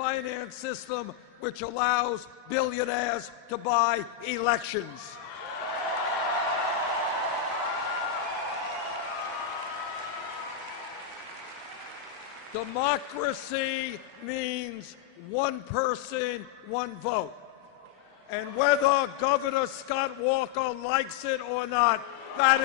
finance system which allows billionaires to buy elections. Democracy means one person, one vote. And whether Governor Scott Walker likes it or not, that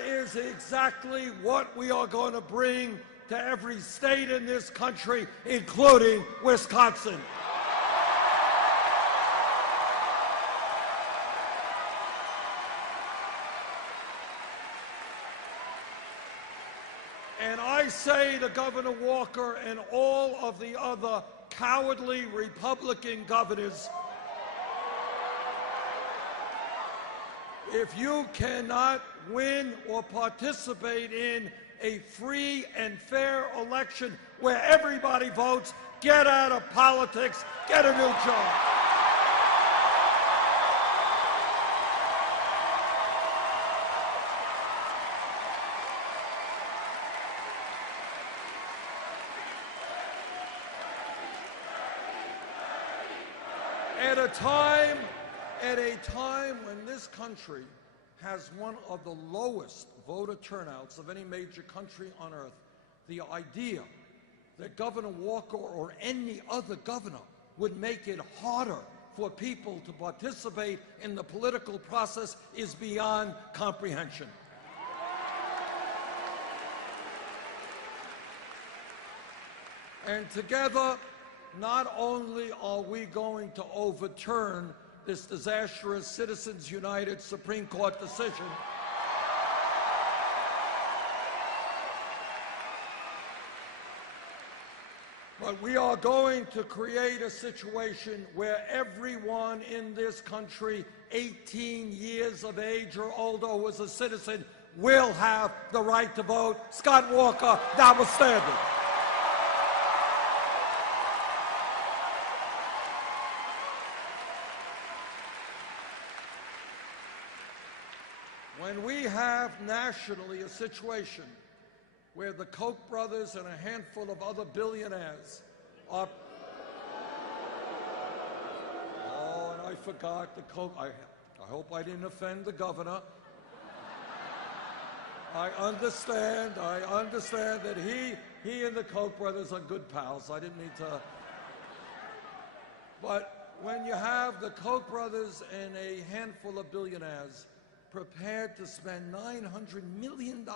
is exactly what we are going to bring to every state in this country, including Wisconsin. And I say to Governor Walker and all of the other cowardly Republican governors, if you cannot win or participate in a free and fair election where everybody votes, get out of politics, get a new job. At a time when this country has one of the lowest voter turnouts of any major country on earth, the idea that Governor Walker or any other governor would make it harder for people to participate in the political process is beyond comprehension. And together, not only are we going to overturn this disastrous Citizens United Supreme Court decision, but we are going to create a situation where everyone in this country, 18 years of age or older, who is a citizen, will have the right to vote, Scott Walker notwithstanding. When we have nationally a situation where the Koch brothers and a handful of other billionaires are... Oh, and I forgot the Koch... I hope I didn't offend the governor. I understand that he and the Koch brothers are good pals. I didn't mean to... But when you have the Koch brothers and a handful of billionaires prepared to spend $900 million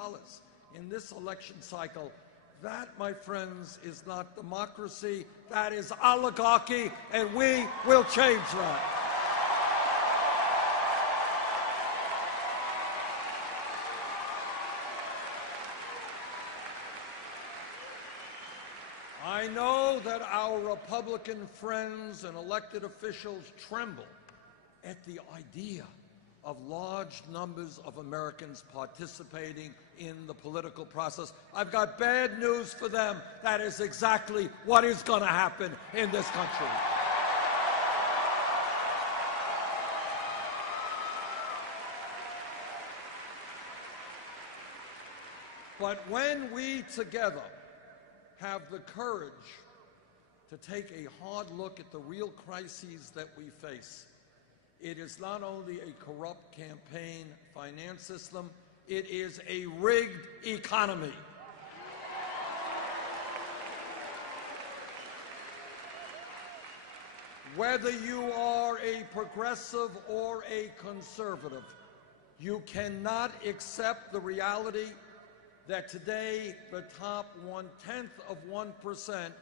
in this election cycle, that, my friends, is not democracy. That is oligarchy, and we will change that. I know that our Republican friends and elected officials tremble at the idea of large numbers of Americans participating in the political process. I've got bad news for them. That is exactly what is going to happen in this country. But when we together have the courage to take a hard look at the real crises that we face, it is not only a corrupt campaign finance system, it is a rigged economy. Whether you are a progressive or a conservative, you cannot accept the reality that today the top 0.1%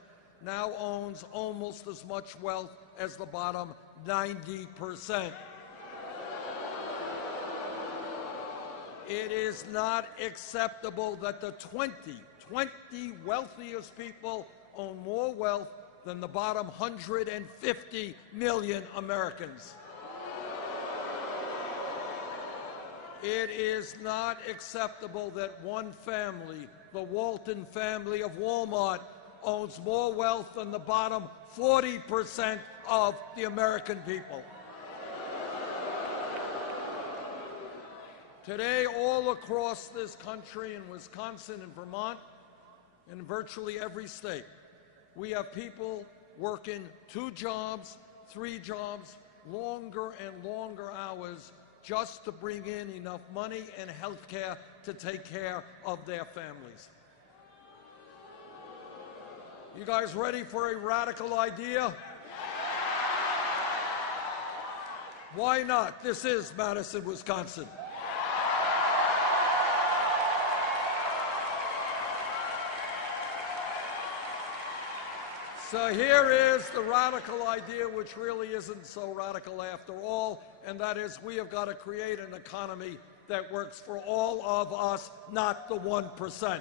now owns almost as much wealth as the bottom 90%. It is not acceptable that the 20 wealthiest people own more wealth than the bottom 150 million Americans. It is not acceptable that one family, the Walton family of Walmart, owns more wealth than the bottom 40% of the American people. Today, all across this country, in Wisconsin and Vermont, and in virtually every state, we have people working 2 jobs, 3 jobs, longer and longer hours just to bring in enough money and health care to take care of their families. You guys ready for a radical idea? Why not? This is Madison, Wisconsin. So here is the radical idea, which really isn't so radical after all, and that is we have got to create an economy that works for all of us, not the 1%.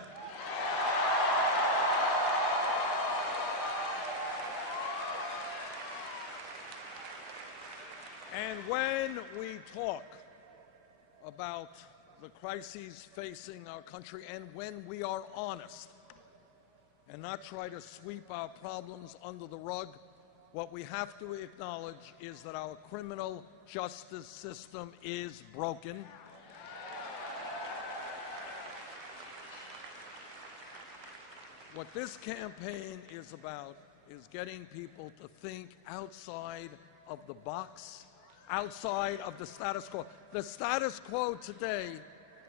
And when we talk about the crises facing our country, and when we are honest and not try to sweep our problems under the rug, what we have to acknowledge is that our criminal justice system is broken. What this campaign is about is getting people to think outside of the box, outside of the status quo. The status quo today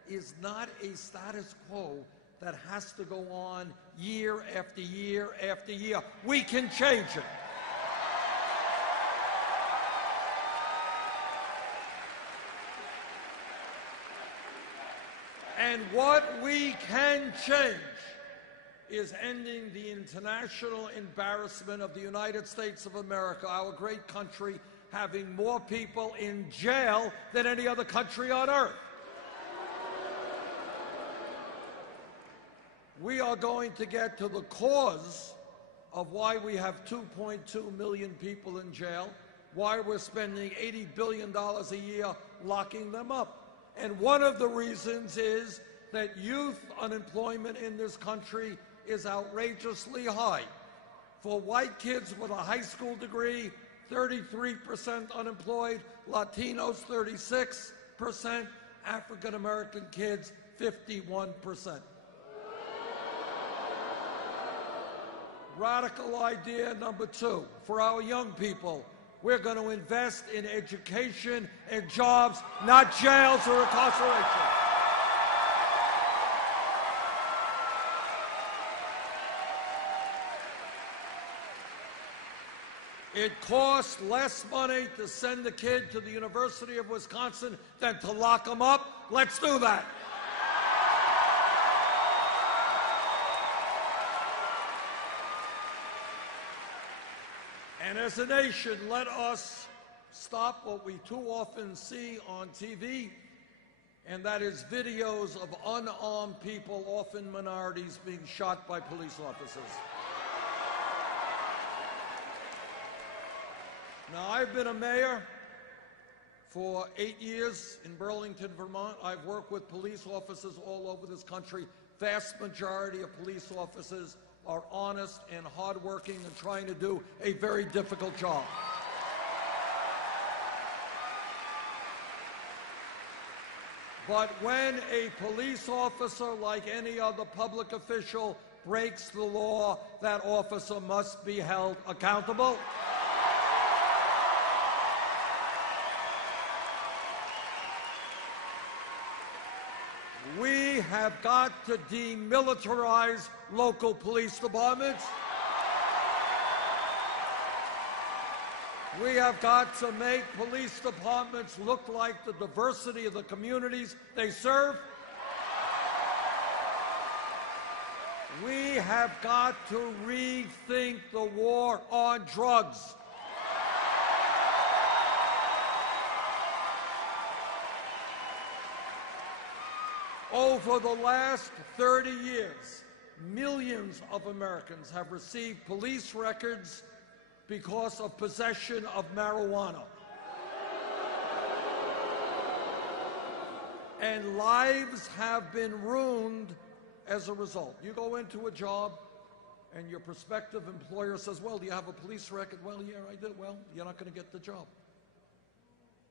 is not a status quo that has to go on year after year after year. We can change it. And what we can change is ending the international embarrassment of the United States of America, our great country, having more people in jail than any other country on earth. We are going to get to the cause of why we have 2.2 million people in jail, why we're spending $80 billion a year locking them up. And one of the reasons is that youth unemployment in this country is outrageously high. For white kids with a high school degree, 33% unemployed, Latinos 36%, African American kids 51%. Radical idea number 2, for our young people, we're going to invest in education and jobs, not jails or incarceration. It costs less money to send a kid to the University of Wisconsin than to lock them up. Let's do that. And as a nation, let us stop what we too often see on TV, and that is videos of unarmed people, often minorities, being shot by police officers. Now, I've been a mayor for 8 years in Burlington, Vermont. I've worked with police officers all over this country. Vast majority of police officers are honest and hardworking and trying to do a very difficult job. But when a police officer, like any other public official, breaks the law, that officer must be held accountable. We have got to demilitarize local police departments. We have got to make police departments look like the diversity of the communities they serve. We have got to rethink the war on drugs. Over the last 30 years, millions of Americans have received police records because of possession of marijuana. And lives have been ruined as a result. You go into a job and your prospective employer says, well, do you have a police record? Well, yeah, I do. Well, you're not going to get the job.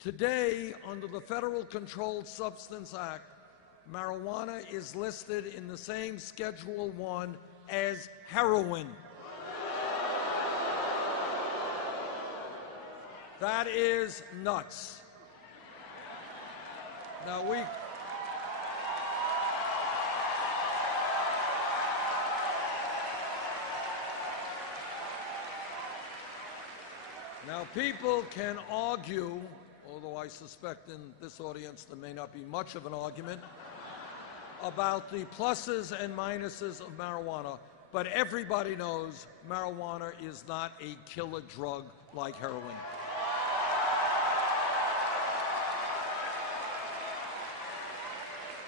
Today, under the Federal Controlled Substance Act, marijuana is listed in the same Schedule 1 as heroin. That is nuts. Now people can argue, although I suspect in this audience there may not be much of an argument, about the pluses and minuses of marijuana, but everybody knows marijuana is not a killer drug like heroin.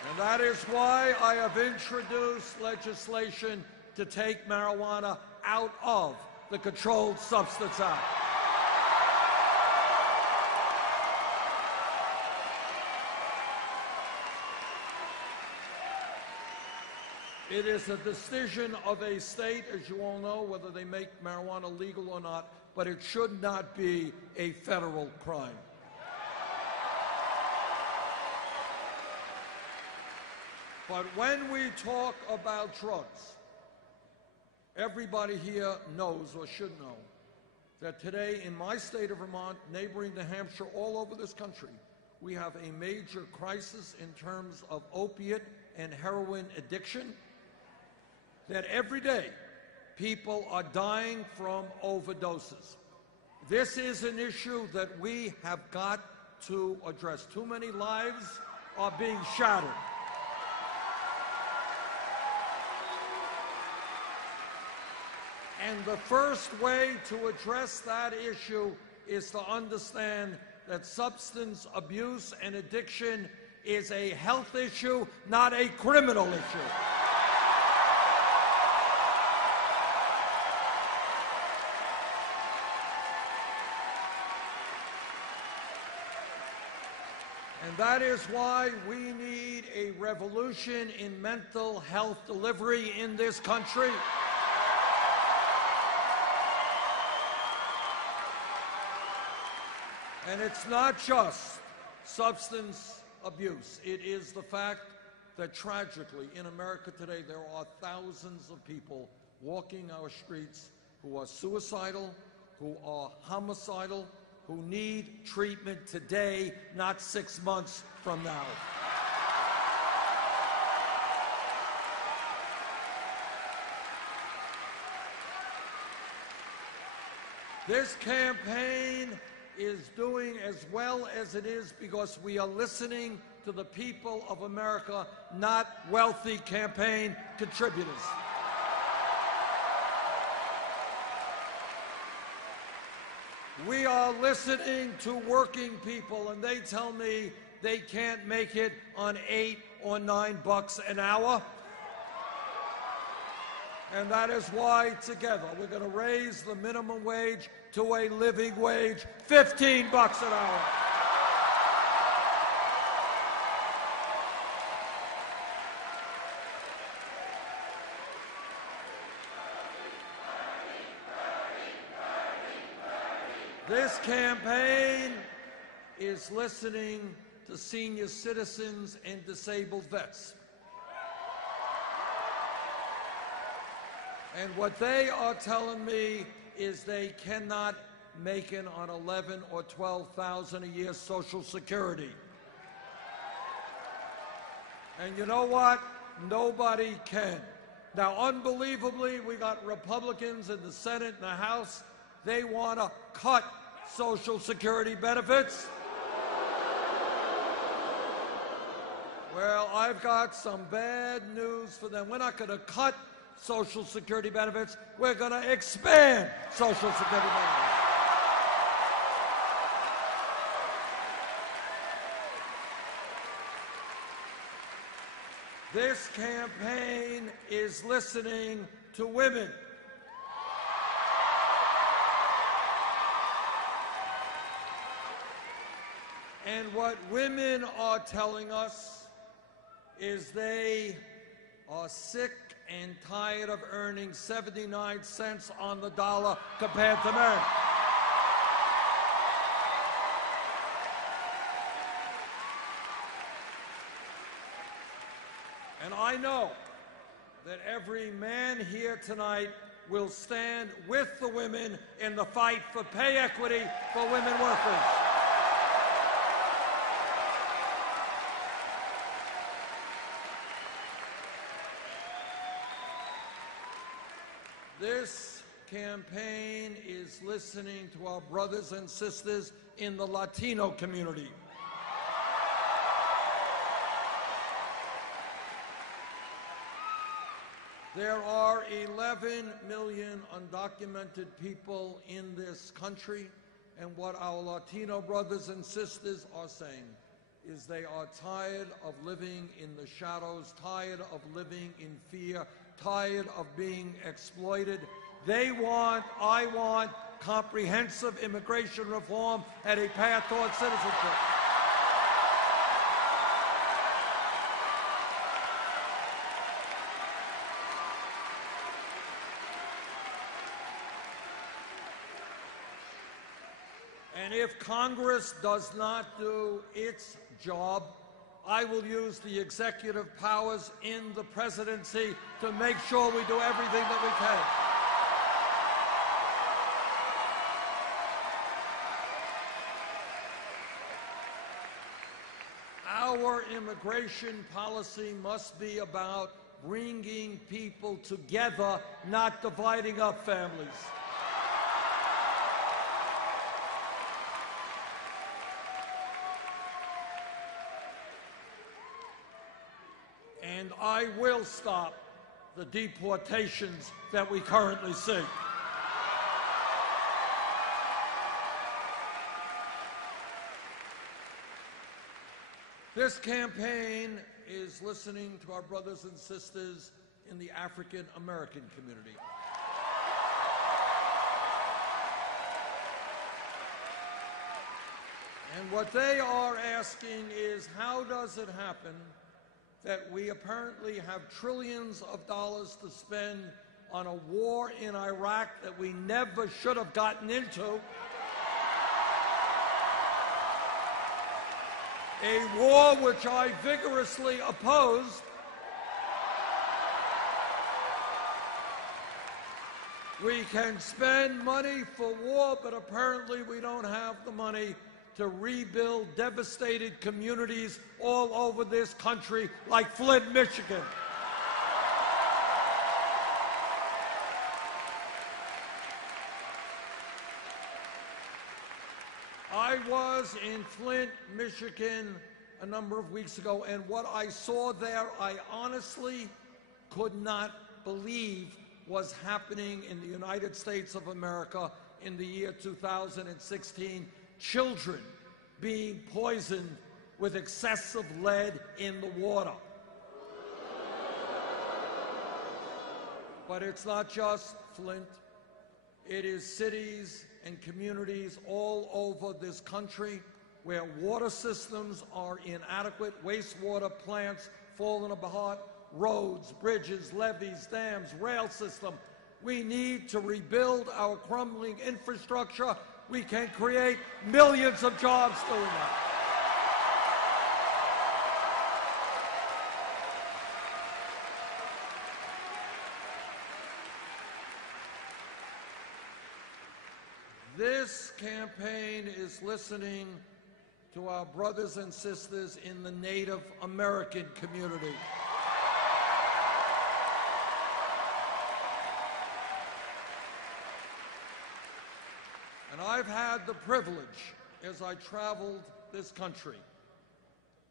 And that is why I have introduced legislation to take marijuana out of the Controlled Substance Act. It is a decision of a state, as you all know, whether they make marijuana legal or not, but it should not be a federal crime. But when we talk about drugs, everybody here knows or should know that today in my state of Vermont, neighboring New Hampshire, all over this country, we have a major crisis in terms of opiate and heroin addiction, that every day people are dying from overdoses. This is an issue that we have got to address. Too many lives are being shattered. And the first way to address that issue is to understand that substance abuse and addiction is a health issue, not a criminal issue. And that is why we need a revolution in mental health delivery in this country. And it's not just substance abuse. It is the fact that tragically in America today there are thousands of people walking our streets who are suicidal, who are homicidal, who need treatment today, not 6 months from now. This campaign is doing as well as it is because we are listening to the people of America, not wealthy campaign contributors. We are listening to working people, and they tell me they can't make it on $8 or $9 an hour. And that is why, together, we're going to raise the minimum wage to a living wage, $15 an hour. This campaign is listening to senior citizens and disabled vets. And what they are telling me is they cannot make it on $11,000 or $12,000 a year Social Security. And you know what? Nobody can. Now, unbelievably, we got Republicans in the Senate and the House. They want to cut Social Security benefits. Well, I've got some bad news for them. We're not going to cut Social Security benefits. We're going to expand Social Security benefits. This campaign is listening to women. And what women are telling us is they are sick and tired of earning 79 cents on the dollar compared to men. I know that every man here tonight will stand with the women in the fight for pay equity for women workers. This campaign is listening to our brothers and sisters in the Latino community. There are 11 million undocumented people in this country, and what our Latino brothers and sisters are saying is they are tired of living in the shadows, tired of living in fear, tired of being exploited. They want, I want, comprehensive immigration reform and a path towards citizenship. And if Congress does not do its job, I will use the executive powers in the presidency to make sure we do everything that we can. Our immigration policy must be about bringing people together, not dividing up families. And I will stop the deportations that we currently see. This campaign is listening to our brothers and sisters in the African American community. And what they are asking is, how does it happen that we apparently have trillions of dollars to spend on a war in Iraq that we never should have gotten into, a war which I vigorously opposed, we can spend money for war, but apparently we don't have the money to rebuild devastated communities all over this country, like Flint, Michigan. I was in Flint, Michigan a number of weeks ago, and what I saw there, I honestly could not believe was happening in the United States of America in the year 2016. Children being poisoned with excessive lead in the water. But it's not just Flint. It is cities and communities all over this country where water systems are inadequate, wastewater plants falling apart, roads, bridges, levees, dams, rail system. We need to rebuild our crumbling infrastructure. We can create millions of jobs doing that. This campaign is listening to our brothers and sisters in the Native American community. And I've had the privilege, as I traveled this country,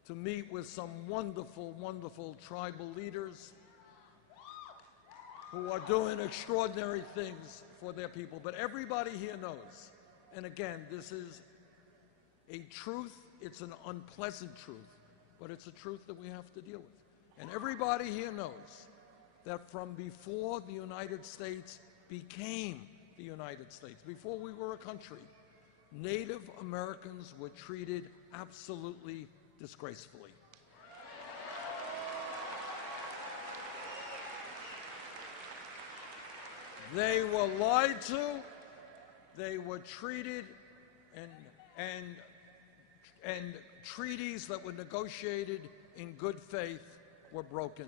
to meet with some wonderful, wonderful tribal leaders who are doing extraordinary things for their people. But everybody here knows, and again, this is a truth, it's an unpleasant truth, but it's a truth that we have to deal with. And everybody here knows that from before the United States became the United States, before we were a country, Native Americans were treated absolutely disgracefully. They were lied to, they were treated, and treaties that were negotiated in good faith were broken.